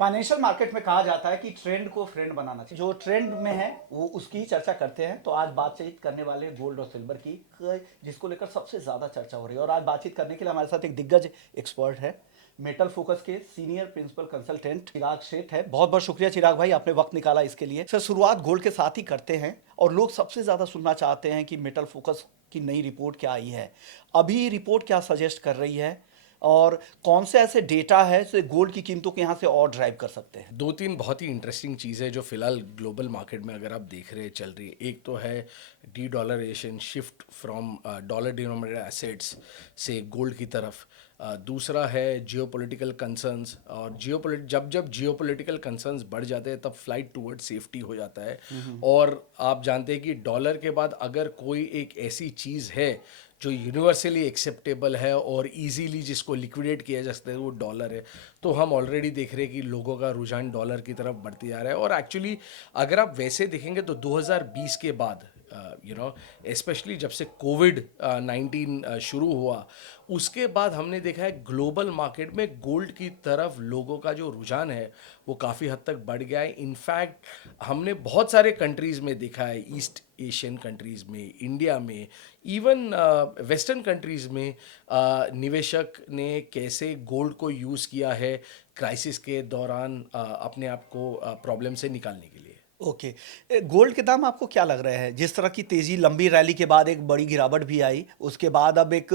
Financial market में कहा जाता है कि ट्रेंड को फ्रेंड बनाना चाहिए। जो ट्रेंड में है वो उसकी चर्चा करते हैं। तो आज बातचीत करने वाले हैं गोल्ड और सिल्वर की, जिसको लेकर सबसे ज़्यादा चर्चा हो रही है। और आज बातचीत करने के लिए हमारे साथ एक दिग्गज एक्सपर्ट है, मेटल फोकस के सीनियर प्रिंसिपल कंसल्टेंट चिराग शेठ है। बहुत बहुत शुक्रिया चिराग भाई, आपने वक्त निकाला इसके लिए। सर, शुरुआत गोल्ड के साथ ही करते हैं और लोग सबसे ज़्यादा सुनना चाहते हैं कि मेटल फोकस की नई रिपोर्ट क्या आई है, अभी रिपोर्ट क्या सजेस्ट कर रही है, और कौन से ऐसे डेटा है जो गोल्ड की कीमतों को यहाँ से और ड्राइव कर सकते हैं। दो तीन बहुत ही इंटरेस्टिंग चीज़ें जो फिलहाल ग्लोबल मार्केट में अगर आप देख रहे हैं चल रही है। एक तो है dedollarisation, shift from dollar denominated assets से गोल्ड की तरफ। दूसरा है जियोपॉलिटिकल कंसर्न्स, और जब जब जियोपॉलिटिकल कंसर्न्स बढ़ जाते हैं तब फ्लाइट टूवर्ड सेफ्टी हो जाता है। और आप जानते हैं कि डॉलर के बाद अगर कोई एक ऐसी चीज़ है जो यूनिवर्सली एक्सेप्टेबल है और इजीली जिसको लिक्विडेट किया जा सकता है, वो डॉलर है। तो हम ऑलरेडी देख रहे हैं कि लोगों का रुझान डॉलर की तरफ बढ़ती जा रहा है। और एक्चुअली अगर आप वैसे देखेंगे तो 2020 के बाद स्पेशली जब से कोविड 19 शुरू हुआ, उसके बाद हमने देखा है ग्लोबल मार्केट में गोल्ड की तरफ लोगों का जो रुझान है वो काफ़ी हद तक बढ़ गया है। इनफैक्ट हमने बहुत सारे कंट्रीज़ में देखा है, ईस्ट एशियन कंट्रीज़ में, इंडिया में, इवन वेस्टर्न कंट्रीज़ में निवेशक ने कैसे गोल्ड को यूज़ किया है क्राइसिस के दौरान अपने आप को प्रॉब्लम से निकालने के लिए। ओके, गोल्ड के दाम आपको क्या लग रहे हैं? जिस तरह की तेजी, लंबी रैली के बाद एक बड़ी गिरावट भी आई, उसके बाद अब एक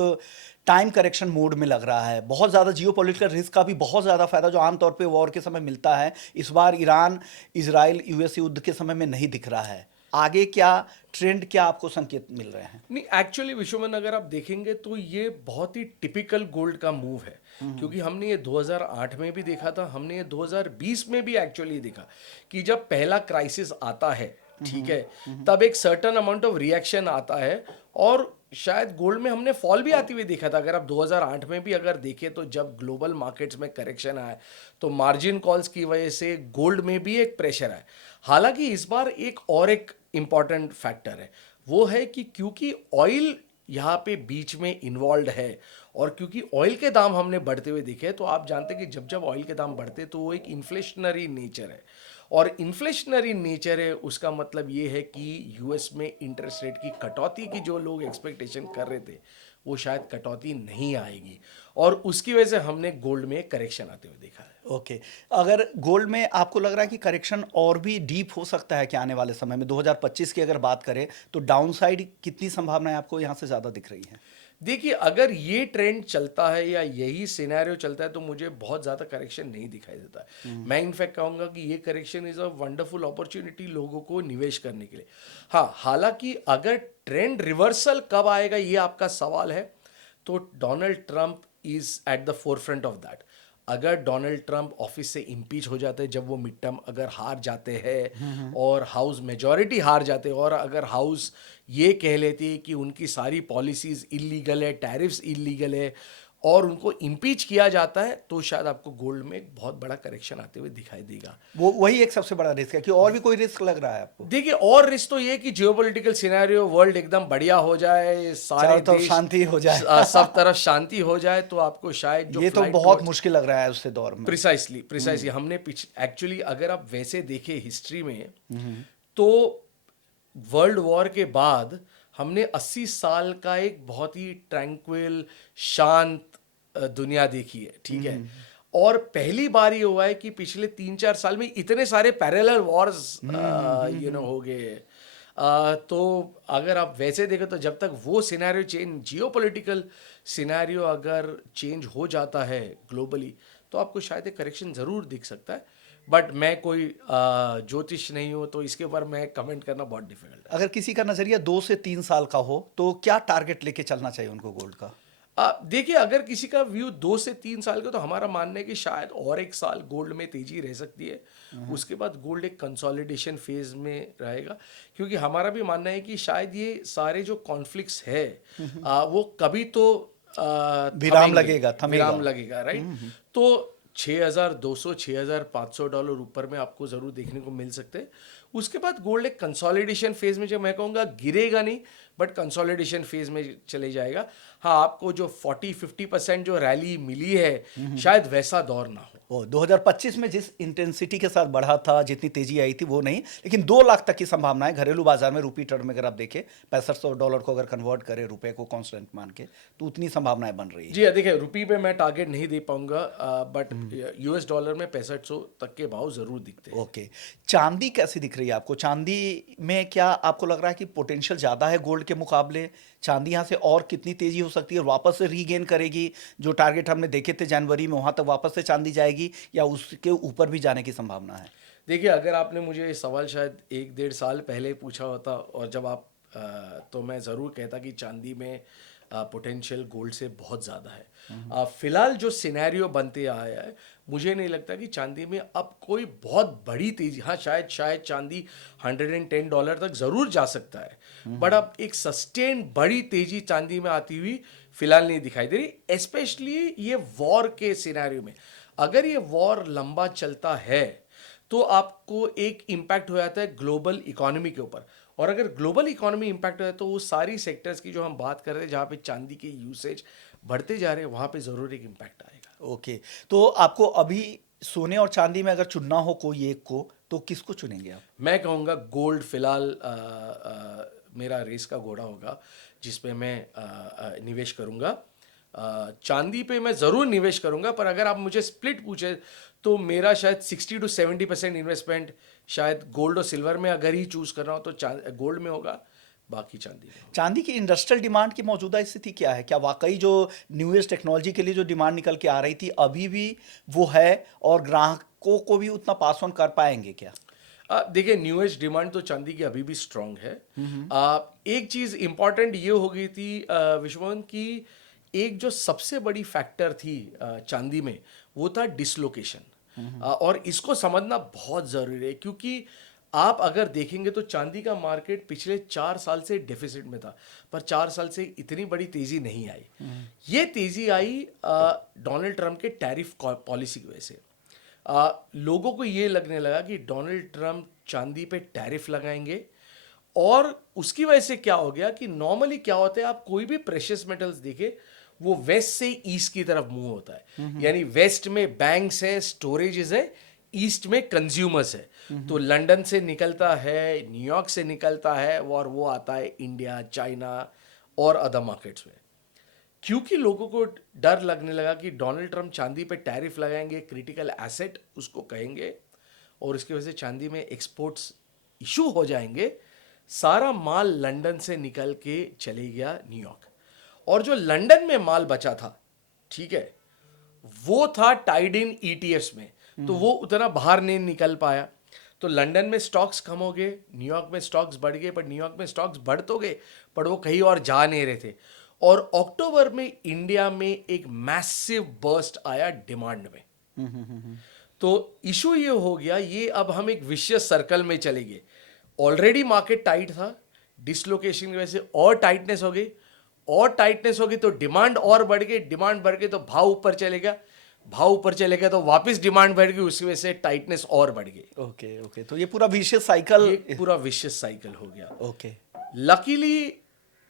टाइम करेक्शन मोड में लग रहा है। बहुत ज़्यादा जियोपॉलिटिकल रिस्क का भी बहुत ज़्यादा फायदा जो आमतौर पे वॉर के समय मिलता है, इस बार ईरान इजराइल यूएस युद्ध के समय में नहीं दिख रहा है। आगे क्या ट्रेंड, क्या आपको संकेत मिल रहे हैं? नहीं, एक्चुअली विश्वमन अगर आप देखेंगे तो ये बहुत ही टिपिकल गोल्ड का मूव है। क्योंकि हमने ये 2008 में भी देखा था, हमने ये 2020 में भी एक्चुअली देखा कि जब पहला क्राइसिस आता है, ठीक है, तब एक सर्टन अमाउंट ऑफ रिएक्शन आता है। और शायद गोल्ड में हमने फॉल भी आती हुई देखा था। अगर आप 2008 में भी अगर देखें तो जब ग्लोबल मार्केट्स में करेक्शन आया तो मार्जिन कॉल्स की वजह से गोल्ड में भी एक प्रेशर आया। हालांकि इस बार एक इंपॉर्टेंट फैक्टर है, वो है कि क्योंकि ऑयल यहाँ पे बीच में इन्वॉल्व है, और क्योंकि ऑयल के दाम हमने बढ़ते हुए देखे, तो आप जानते हैं कि जब जब ऑयल के दाम बढ़ते तो वो एक इन्फ्लेशनरी नेचर है। और इन्फ्लेशनरी नेचर है उसका मतलब ये है कि यूएस में इंटरेस्ट रेट की कटौती की जो लोग एक्सपेक्टेशन कर रहे थे वो शायद कटौती नहीं आएगी, और उसकी वजह से हमने गोल्ड में करेक्शन आते हुए देखा है। ओके, अगर गोल्ड में आपको लग रहा है कि करेक्शन और भी डीप हो सकता है कि आने वाले समय में 2025 की अगर बात करें तो डाउनसाइड कितनी संभावनाएं आपको यहाँ से ज़्यादा दिख रही हैं? देखिए, अगर ये ट्रेंड चलता है या यही सिनेरियो चलता है तो मुझे बहुत ज़्यादा करेक्शन नहीं दिखाई देता है। मैं इनफैक्ट कहूँगा कि ये correction is a wonderful opportunity लोगों को निवेश करने के लिए। हाँ, हालांकि अगर ट्रेंड रिवर्सल कब आएगा ये आपका सवाल है, तो Donald Trump is at the forefront of that. अगर डोनाल्ड ट्रंप ऑफिस से इम्पीच हो जाते हैं, जब वो मिड टर्म अगर हार जाते हैं और हाउस मेजॉरिटी हार जाते हैं, और अगर हाउस ये कह लेती है कि उनकी सारी पॉलिसीज इलीगल है, टैरिफ्स इलीगल है, और उनको इम्पीच किया जाता है, तो शायद आपको गोल्ड में एक बहुत बड़ा करेक्शन आते हुए दिखाई देगा। वो वही एक सबसे बड़ा रिस्क है कि और भी कोई रिस्क लग रहा है आपको? देखिए, और रिस्क तो ये कि जियोपॉलिटिकल सिनेरियो वर्ल्ड एकदम बढ़िया हो जाए, सारे चारों तरफ देश शांति हो जाए। सब तरफ शांति हो जाए, तो आपको शायद जो ये तो फ्लाइट बहुत मुश्किल लग रहा है उससे दौर में। प्रिसाइसली हमने एक्चुअली अगर आप वैसे देखें हिस्ट्री में, तो वर्ल्ड वॉर के बाद हमने 80 साल का एक बहुत ही ट्रैंक्विल, शांत दुनिया देखी है, ठीक है। और पहली बार ये हुआ है कि पिछले 3-4 साल में इतने सारे पैरेलल वॉर्स हो गए। तो अगर आप वैसे देखें तो जब तक वो सिनेरियो चेंज, जियोपॉलिटिकल सिनेरियो अगर चेंज हो जाता है ग्लोबली, तो आपको शायद एक करेक्शन ज़रूर दिख सकता है। बट मैं कोई ज्योतिष नहीं हूँ, तो इसके ऊपर मैं कमेंट करना बहुत डिफिकल्ट है। अगर किसी का नजरिया 2 से 3 साल का हो तो क्या टारगेट लेके चलना चाहिए उनको गोल्ड का? देखिए, अगर किसी का व्यू 2 से 3 साल का, तो हमारा मानना है कि शायद और एक साल गोल्ड में तेजी रह सकती है। उसके बाद गोल्ड एक कंसोलिडेशन फेज में रहेगा, क्योंकि हमारा भी मानना है कि शायद ये सारे जो कॉन्फ्लिक्ट्स है वो कभी तो विराम लगेगा, थमेगा। विराम लगेगा, राइट। तो 6,200 $6,500 ऊपर में आपको ज़रूर देखने को मिल सकते हैं। उसके बाद गोल्ड एक कंसोलिडेशन फेज में, जो मैं कहूँगा गिरेगा नहीं, बट कंसोलिडेशन फेज में चले जाएगा। हाँ, आपको जो 40-50% जो रैली मिली है शायद वैसा दौर ना हो। 2025 में जिस इंटेंसिटी के साथ बढ़ा था, जितनी तेजी आई थी वो नहीं, लेकिन 2 लाख तक की संभावना है घरेलू बाजार में। रुपी टर्म में अगर आप देखें, $6500 को अगर कन्वर्ट करें रुपए को कांस्टेंट मान के, तो उतनी संभावनाएं बन रही है। जी देखिए, रुपी पे मैं टारगेट नहीं दे पाऊंगा, बट यूएस डॉलर में 6500 तक के भाव जरूर दिखते हैं। ओके, चांदी कैसी दिख रही है आपको? चांदी में क्या आपको लग रहा है कि पोटेंशियल ज़्यादा है गोल्ड के मुकाबले? चांदी यहाँ से और कितनी तेजी हो सकती है, और वापस से रीगेन करेगी? जो टारगेट हमने देखे थे जनवरी में, वहाँ तक वापस से चांदी जाएगी या उसके ऊपर भी जाने की संभावना है? देखिए, अगर आपने मुझे ये सवाल शायद 1-1.5 साल पहले पूछा होता, और जब आप तो मैं ज़रूर कहता कि चांदी में पोटेंशियल गोल्ड से बहुत ज़्यादा है। फिलहाल जो सिनेरियो बनते आया है, मुझे नहीं लगता कि चांदी में अब कोई बहुत बड़ी तेजी, हाँ शायद चांदी $110 तक ज़रूर जा सकता है, बट अब एक सस्टेन बड़ी तेजी चांदी में आती हुई फिलहाल नहीं दिखाई दे रही, स्पेशली ये वॉर के सिनेरियो में। अगर ये वॉर लंबा चलता है तो आपको एक इम्पैक्ट हो जाता है ग्लोबल इकोनॉमी के ऊपर, और अगर ग्लोबल इकोनॉमी इम्पैक्ट हो जाए तो वो सारी सेक्टर्स की जो हम बात कर रहे हैं जहाँ पे चांदी के यूसेज बढ़ते जा रहे हैं, वहाँ पे ज़रूर एक इम्पैक्ट आएगा। ओके, तो आपको अभी सोने और चांदी में अगर चुनना हो कोई एक को, तो किसको चुनेंगे आप? मैं कहूँगा गोल्ड फिलहाल मेरा रेस का घोड़ा होगा जिसपे मैं निवेश करूँगा। चांदी पे मैं ज़रूर निवेश करूँगा, पर अगर आप मुझे स्प्लिट पूछे तो मेरा शायद 60-70% इन्वेस्टमेंट शायद गोल्ड और सिल्वर में अगर ही चूज़ कर रहा हूँ तो गोल्ड में होगा, बाकी चांदी में होगा। चांदी की इंडस्ट्रियल डिमांड की मौजूदा स्थिति क्या है? क्या वाकई जो न्यूएस्ट टेक्नोलॉजी के लिए जो डिमांड निकल के आ रही थी अभी भी वो है, और ग्राहकों को भी उतना पास ऑन कर पाएंगे क्या? देखिए, न्यू एज डिमांड तो चांदी की अभी भी स्ट्रांग है। एक चीज़ इंपॉर्टेंट ये हो गई थी विश्वमोहन की, एक जो सबसे बड़ी फैक्टर थी चांदी में, वो था डिसलोकेशन। और इसको समझना बहुत ज़रूरी है, क्योंकि आप अगर देखेंगे तो चांदी का मार्केट पिछले 4 साल से डेफिसिट में था, पर 4 साल से इतनी बड़ी तेज़ी नहीं आई। ये तेज़ी आई डोनाल्ड ट्रंप के टैरिफ पॉलिसी की वजह से। लोगों को ये लगने लगा कि डोनाल्ड ट्रंप चांदी पे टैरिफ लगाएंगे, और उसकी वजह से क्या हो गया कि नॉर्मली क्या होता है, आप कोई भी प्रेशियस मेटल्स देखे वो वेस्ट से ईस्ट की तरफ मूव होता है, यानी वेस्ट में बैंक्स है, स्टोरेजेस है, ईस्ट में कंज्यूमर्स है। तो लंदन से निकलता है, न्यूयॉर्क से निकलता है, और वो आता है इंडिया, चाइना और अदर मार्केट्स में। क्योंकि लोगों को डर लगने लगा कि डोनाल्ड ट्रंप चांदी पे टैरिफ लगाएंगे, क्रिटिकल एसेट उसको कहेंगे, और इसकी वजह से चांदी में एक्सपोर्ट्स इशू हो जाएंगे, सारा माल लंदन से निकल के चले गया न्यूयॉर्क, और जो लंदन में माल बचा था, ठीक है, वो था टाइड इन ईटीएफ्स में, तो वो उतना बाहर नहीं निकल पाया। तो लंदन में स्टॉक्स कम हो गए, न्यूयॉर्क में स्टॉक्स बढ़ गए, पर न्यूयॉर्क में स्टॉक्स बढ़ तो गए, पर वो कहीं और जा नहीं रहे थे। और अक्टूबर में इंडिया में एक मैसिव बर्स्ट आया डिमांड में। तो इशू ये हो गया, ये अब हम एक विशियस सर्कल में चले गए। ऑलरेडी मार्केट टाइट था, डिसलोकेशन की वजह से और टाइटनेस हो गई, और टाइटनेस होगी तो डिमांड और बढ़ गई, डिमांड बढ़ गई तो भाव ऊपर चलेगा, भाव ऊपर चलेगा तो वापस डिमांड बढ़ गई, उसकी वजह से टाइटनेस और बढ़ गई। ओके ओके, तो ये पूरा विशियस साइकिल, ये पूरा विशियस साइकिल हो गया। ओके, लकीली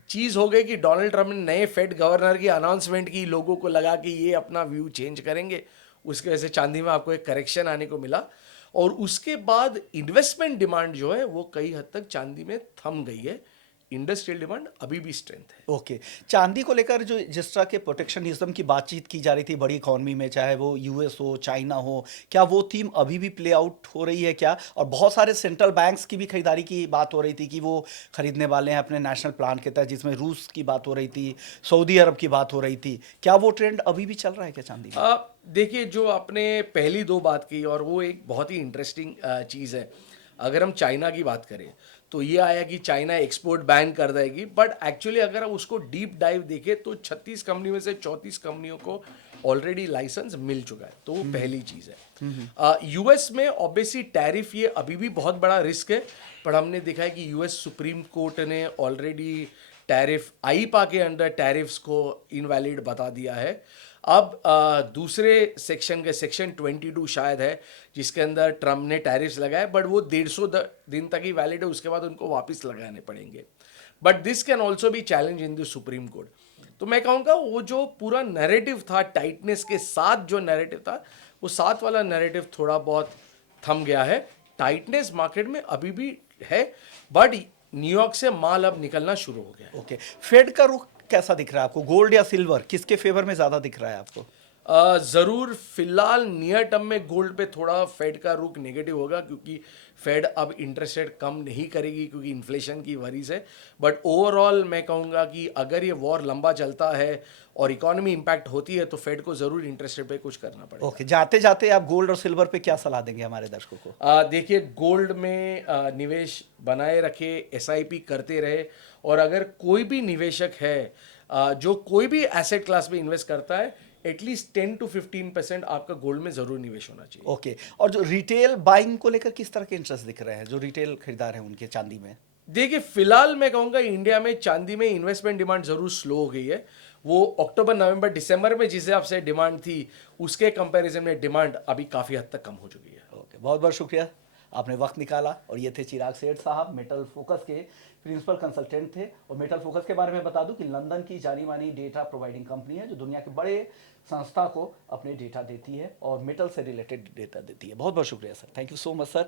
चीज़ हो गई कि डोनाल्ड ट्रंप ने नए फेड गवर्नर की अनाउंसमेंट की, लोगों को लगा कि ये अपना व्यू चेंज करेंगे, उसकी वजह से चांदी में आपको एक करेक्शन आने को मिला, और उसके बाद इन्वेस्टमेंट डिमांड जो है वो कई हद तक चांदी में थम गई है। इंडस्ट्रियल डिमांड अभी भी स्ट्रेंथ है। ओके, चांदी को लेकर जो जिस तरह के प्रोटेक्शनिज्म की बातचीत की जा रही थी बड़ी इकोनॉमी में, चाहे वो यूएस हो, चाइना हो, क्या वो थीम अभी भी प्ले आउट हो रही है क्या? और बहुत सारे सेंट्रल बैंक्स की भी खरीदारी की बात हो रही थी कि वो खरीदने वाले हैं अपने नेशनल प्लान के तहत, जिसमें रूस की बात हो रही थी, सऊदी अरब की बात हो रही थी। क्या वो ट्रेंड अभी भी चल रहा है क्या चांदी में? देखिए, जो आपने पहली दो बात की, और वो एक बहुत ही इंटरेस्टिंग चीज़ है। अगर हम चाइना की बात करें तो ये आया कि चाइना एक्सपोर्ट बैन कर देगी, बट एक्चुअली अगर हम उसको डीप डाइव देखें तो 36 कंपनी में से 34 कंपनियों को ऑलरेडी लाइसेंस मिल चुका है। तो वो पहली चीज़ है। यूएस में ऑब्वियसली टैरिफ ये अभी भी बहुत बड़ा रिस्क है, पर हमने देखा है कि यूएस सुप्रीम कोर्ट ने ऑलरेडी टैरिफ आईपा के अंडर टैरिफ्स को इनवैलिड बता दिया है। अब दूसरे सेक्शन के सेक्शन 22 शायद है, जिसके अंदर ट्रम्प ने टैरिफ्स लगाए, बट वो 150 दिन तक ही वैलिड है, उसके बाद उनको वापस लगाने पड़ेंगे। But this can also be challenge in the supreme court. तो मैं कहूँगा वो जो पूरा नैरेटिव था टाइटनेस के साथ जो नैरेटिव था, वो साथ वाला नैरेटिव थोड़ा बहुत थम गया है। टाइटनेस मार्केट में अभी भी है, बट न्यूयॉर्क से माल अब निकलना शुरू हो गया है। ओके, फेड का रुख कैसा दिख रहा है आपको? गोल्ड या सिल्वर, किसके फेवर में ज्यादा दिख रहा है आपको? ज़रूर फिलहाल नियर टर्म में गोल्ड पे थोड़ा फेड का रुख नेगेटिव होगा, क्योंकि फेड अब इंटरेस्ट रेट कम नहीं करेगी क्योंकि इन्फ्लेशन की वरीज है। बट ओवरऑल मैं कहूँगा कि अगर ये वॉर लंबा चलता है और इकोनॉमी इंपैक्ट होती है तो फेड को ज़रूर इंटरेस्ट रेट पे कुछ करना पड़ेगा। ओके, जाते जाते आप गोल्ड और सिल्वर पे क्या सलाह देंगे हमारे दर्शकों को? देखिए, गोल्ड में निवेश बनाए रखे, एसआईपी करते रहे, और अगर कोई भी निवेशक है जो कोई भी एसेट क्लास में इन्वेस्ट करता है, एटलीस्ट 10 to 15% आपका गोल्ड में जरूर निवेश होना चाहिए। ओके, और जो रिटेल बाइंग को लेकर किस तरह के इंटरेस्ट दिख रहे हैं जो रिटेल खरीदार हैं उनके चांदी में? देखिए, फिलहाल मैं कहूँगा इंडिया में चांदी में इन्वेस्टमेंट डिमांड जरूर स्लो हो गई है। वो अक्टूबर, नवंबर, दिसंबर में जिस हिसाब से डिमांड थी, उसके कंपैरिजन में डिमांड अभी काफ़ी हद तक कम हो चुकी है। ओके, बहुत बहुत शुक्रिया, आपने वक्त निकाला। और ये थे चिराग सेठ साहब, मेटल फोकस के प्रिंसिपल कंसल्टेंट थे। और मेटल फोकस के बारे में बता दूं कि लंदन की जानी मानी डेटा प्रोवाइडिंग कंपनी है जो दुनिया के बड़े संस्था को अपने डेटा देती है और मेटल से रिलेटेड डेटा देती है। बहुत बहुत शुक्रिया sir, thank you so much sir.